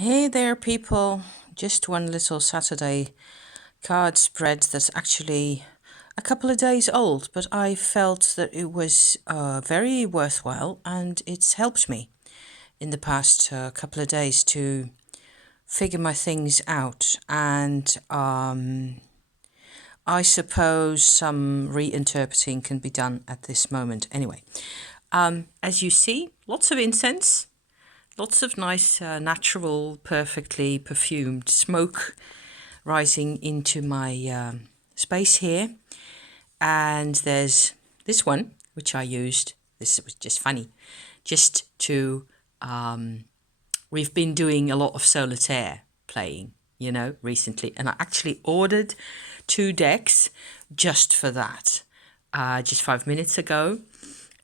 Hey there, people. Just one little Saturday card spread that's actually a couple of days old, but I felt that it was very worthwhile and it's helped me in the past couple of days to figure my things out. And I suppose some reinterpreting can be done at this moment. Anyway, as you see, lots of incense. Lots of nice, natural, perfectly perfumed smoke rising into my space here. And there's this one, which I used. This was just funny, just to. We've been doing a lot of solitaire playing, recently. And I actually ordered 2 decks just for that, just 5 minutes ago.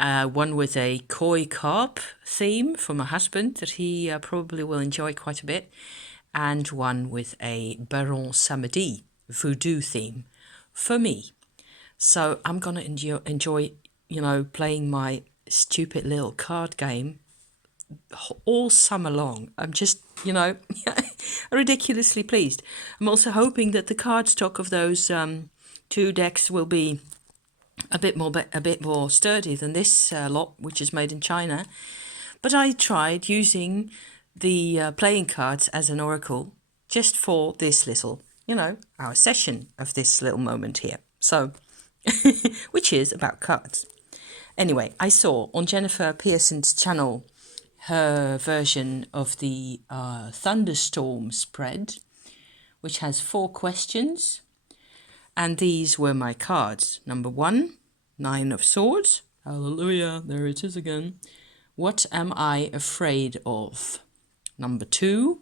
One with a koi carp theme for my husband that he probably will enjoy quite a bit, and one with a Baron Samedi voodoo theme for me. So I'm gonna enjoy, playing my stupid little card game all summer long. I'm just, ridiculously pleased. I'm also hoping that the card stock of those 2 decks will be a bit more sturdy than this lot, which is made in China. But I tried using the playing cards as an oracle just for this little, our session of this little moment here. So, which is about cards. Anyway, I saw on Jennifer Pearson's channel her version of the Thunderstorm spread, which has 4 questions. And these were my cards. Number 1, 9 of Swords. Hallelujah, there it is again. What am I afraid of? Number 2,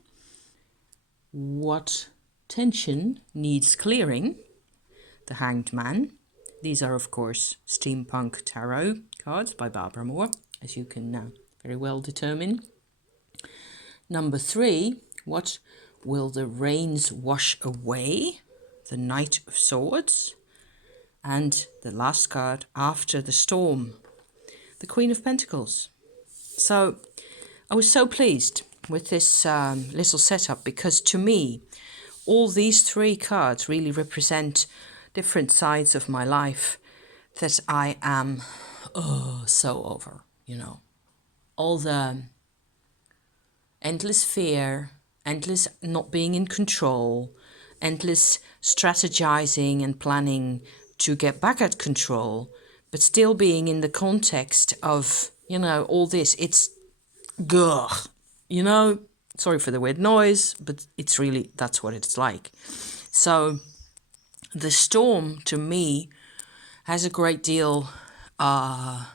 what tension needs clearing? The Hanged Man. These are, of course, Steampunk Tarot cards by Barbara Moore, as you can very well determine. Number 3, what will the rains wash away? The Knight of Swords. And the last card, After the Storm, the Queen of Pentacles. So I was so pleased with this little setup because to me, all these 3 cards really represent different sides of my life that I am so over, All the endless fear, endless not being in control, endless strategizing and planning to get back at control, but still being in the context of, all this. It's gugh, sorry for the weird noise, but it's really, that's what it's like. So the storm to me has a great deal to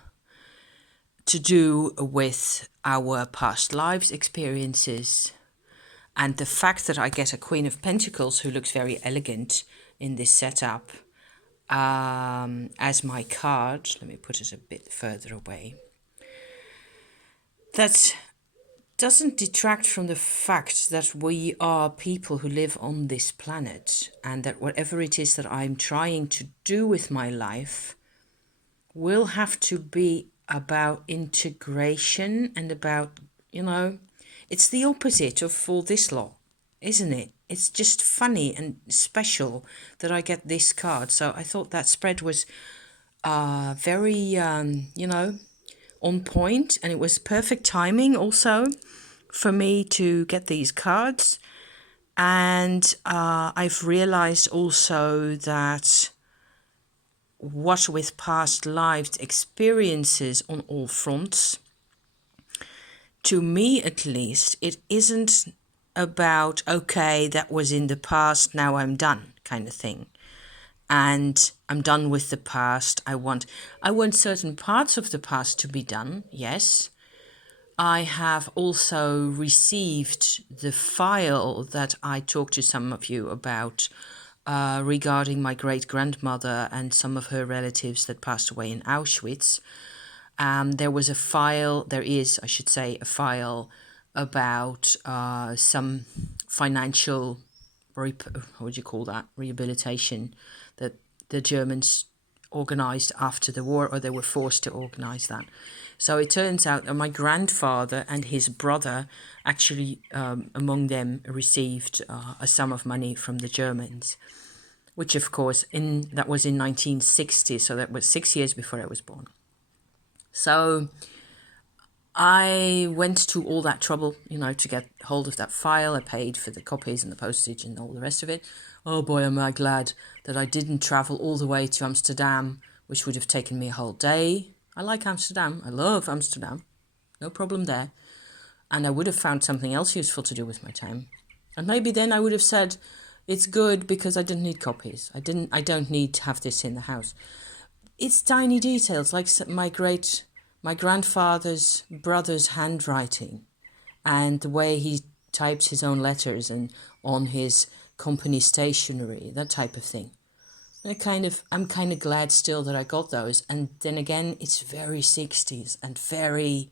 do with our past lives experiences, and the fact that I get a Queen of Pentacles who looks very elegant in this setup as my card. Let me put it a bit further away. That doesn't detract from the fact that we are people who live on this planet, and that whatever it is that I'm trying to do with my life will have to be about integration and about, it's the opposite of all this lot, isn't it? It's just funny and special that I get this card. So I thought that spread was very, on point, and it was perfect timing also for me to get these cards. And I've realized also that what with past lives experiences on all fronts, to me at least, it isn't about, okay, that was in the past, now I'm done kind of thing. And I'm done with the past. I want certain parts of the past to be done, yes. I have also received the file that I talked to some of you about regarding my great-grandmother and some of her relatives that passed away in Auschwitz. There is, I should say, a file about some financial, what would you call that, rehabilitation that the Germans organized after the war, or they were forced to organize that. So it turns out that my grandfather and his brother actually, among them, received a sum of money from the Germans, which of course that was in 1960, so that was 6 years before I was born. So I went to all that trouble, to get hold of that file. I paid for the copies and the postage and all the rest of it. Oh boy, am I glad that I didn't travel all the way to Amsterdam, which would have taken me a whole day. I like Amsterdam. I love Amsterdam. No problem there. And I would have found something else useful to do with my time. And maybe then I would have said, it's good because I didn't need copies. I don't need to have this in the house. It's tiny details, like my grandfather's brother's handwriting and the way he types his own letters and on his company stationery, that type of thing. I'm kind of glad still that I got those. And then again, it's very 60s and very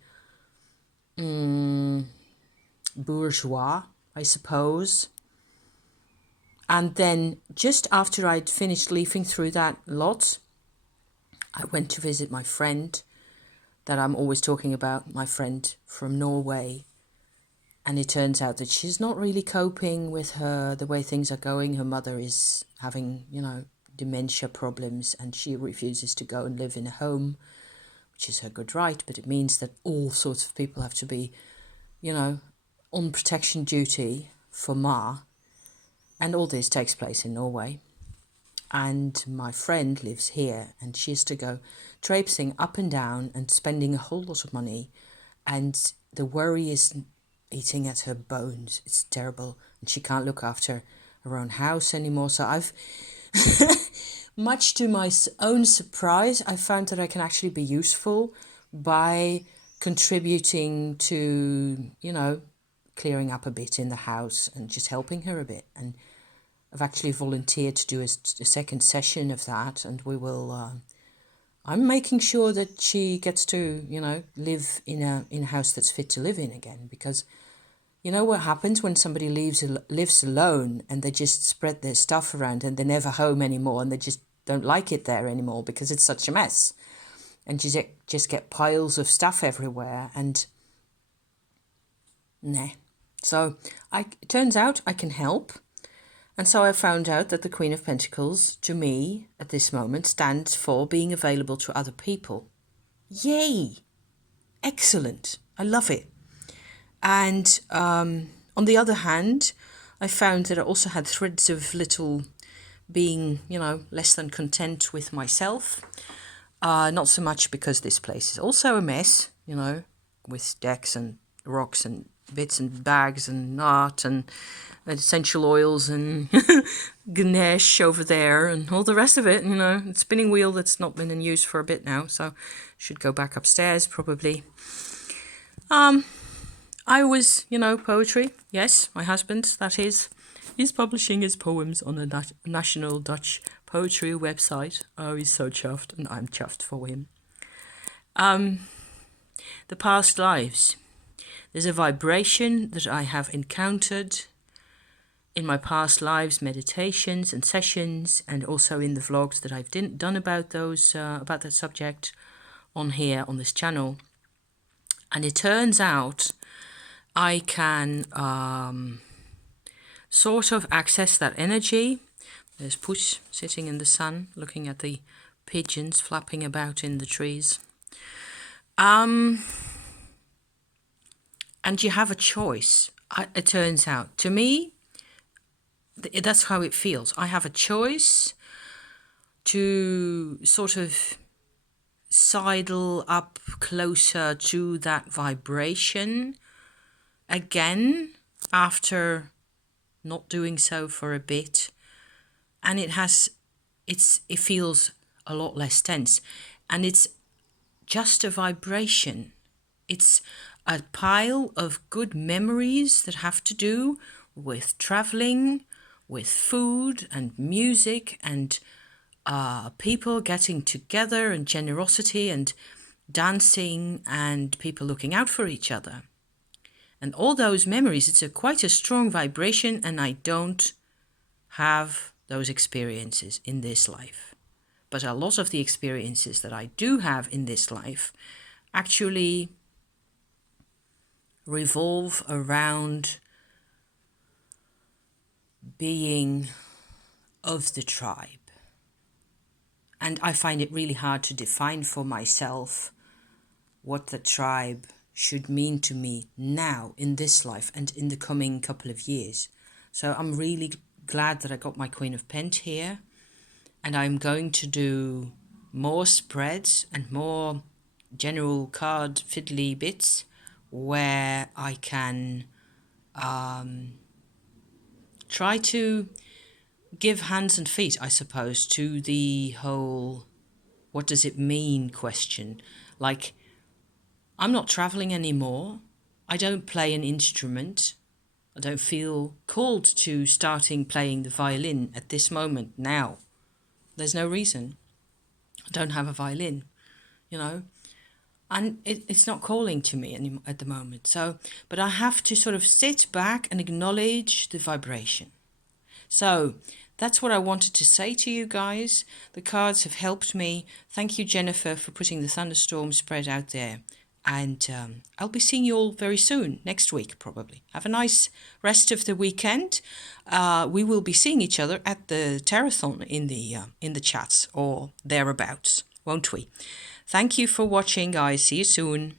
bourgeois, I suppose. And then just after I'd finished leafing through that lot, I went to visit my friend that I'm always talking about, my friend from Norway. And it turns out that she's not really coping with the way things are going. Her mother is having, dementia problems, and she refuses to go and live in a home, which is her good right. But it means that all sorts of people have to be, on protection duty for Ma. And all this takes place in Norway. And my friend lives here, and she has to go traipsing up and down and spending a whole lot of money. And the worry is eating at her bones. It's terrible. And she can't look after her own house anymore. So I've, much to my own surprise, I found that I can actually be useful by contributing to, clearing up a bit in the house and just helping her a bit. And I've actually volunteered to do a second session of that, and we will. I'm making sure that she gets to, live in a house that's fit to live in again, because you know what happens when somebody lives alone and they just spread their stuff around and they're never home anymore and they just don't like it there anymore because it's such a mess, and you just get piles of stuff everywhere and nah. So it turns out I can help. And so I found out that the Queen of Pentacles, to me, at this moment, stands for being available to other people. Yay! Excellent. I love it. And on the other hand, I found that I also had threads of little being, less than content with myself. Not so much because this place is also a mess, with decks and rocks and bits and bags and art and essential oils and Ganesh over there and all the rest of it, a spinning wheel that's not been in use for a bit now, so should go back upstairs probably. I was, poetry. Yes, my husband, that is, he's publishing his poems on the National Dutch Poetry website. Oh, he's so chuffed, and I'm chuffed for him. The past lives. There's a vibration that I have encountered in my past lives, meditations and sessions, and also in the vlogs that I've done about that subject on here on this channel. And it turns out I can sort of access that energy. There's Push sitting in the sun, looking at the pigeons flapping about in the trees. And you have a choice, it turns out. To me, that's how it feels. I have a choice to sort of sidle up closer to that vibration again after not doing so for a bit. And it feels a lot less tense. And it's just a vibration. It's a pile of good memories that have to do with traveling, with food and music and people getting together and generosity and dancing and people looking out for each other. And all those memories, it's quite a strong vibration, and I don't have those experiences in this life. But a lot of the experiences that I do have in this life actually revolve around being of the tribe. And I find it really hard to define for myself what the tribe should mean to me now in this life and in the coming couple of years. So I'm really glad that I got my Queen of Pent here, and I'm going to do more spreads and more general card fiddly bits where I can try to give hands and feet, I suppose, to the whole what does it mean question. Like, I'm not traveling anymore. I don't play an instrument. I don't feel called to starting playing the violin at this moment now. There's no reason. I don't have a violin, you know, and it's not calling to me anymore at the moment. So, but I have to sort of sit back and acknowledge the vibration. So that's what I wanted to say to you guys. The cards have helped me. Thank you, Jennifer, for putting the Thunderstorm spread out there. And I'll be seeing you all very soon, next week probably. Have a nice rest of the weekend. We will be seeing each other at the Terrathon in the chats or thereabouts, won't we? Thank you for watching, guys. See you soon.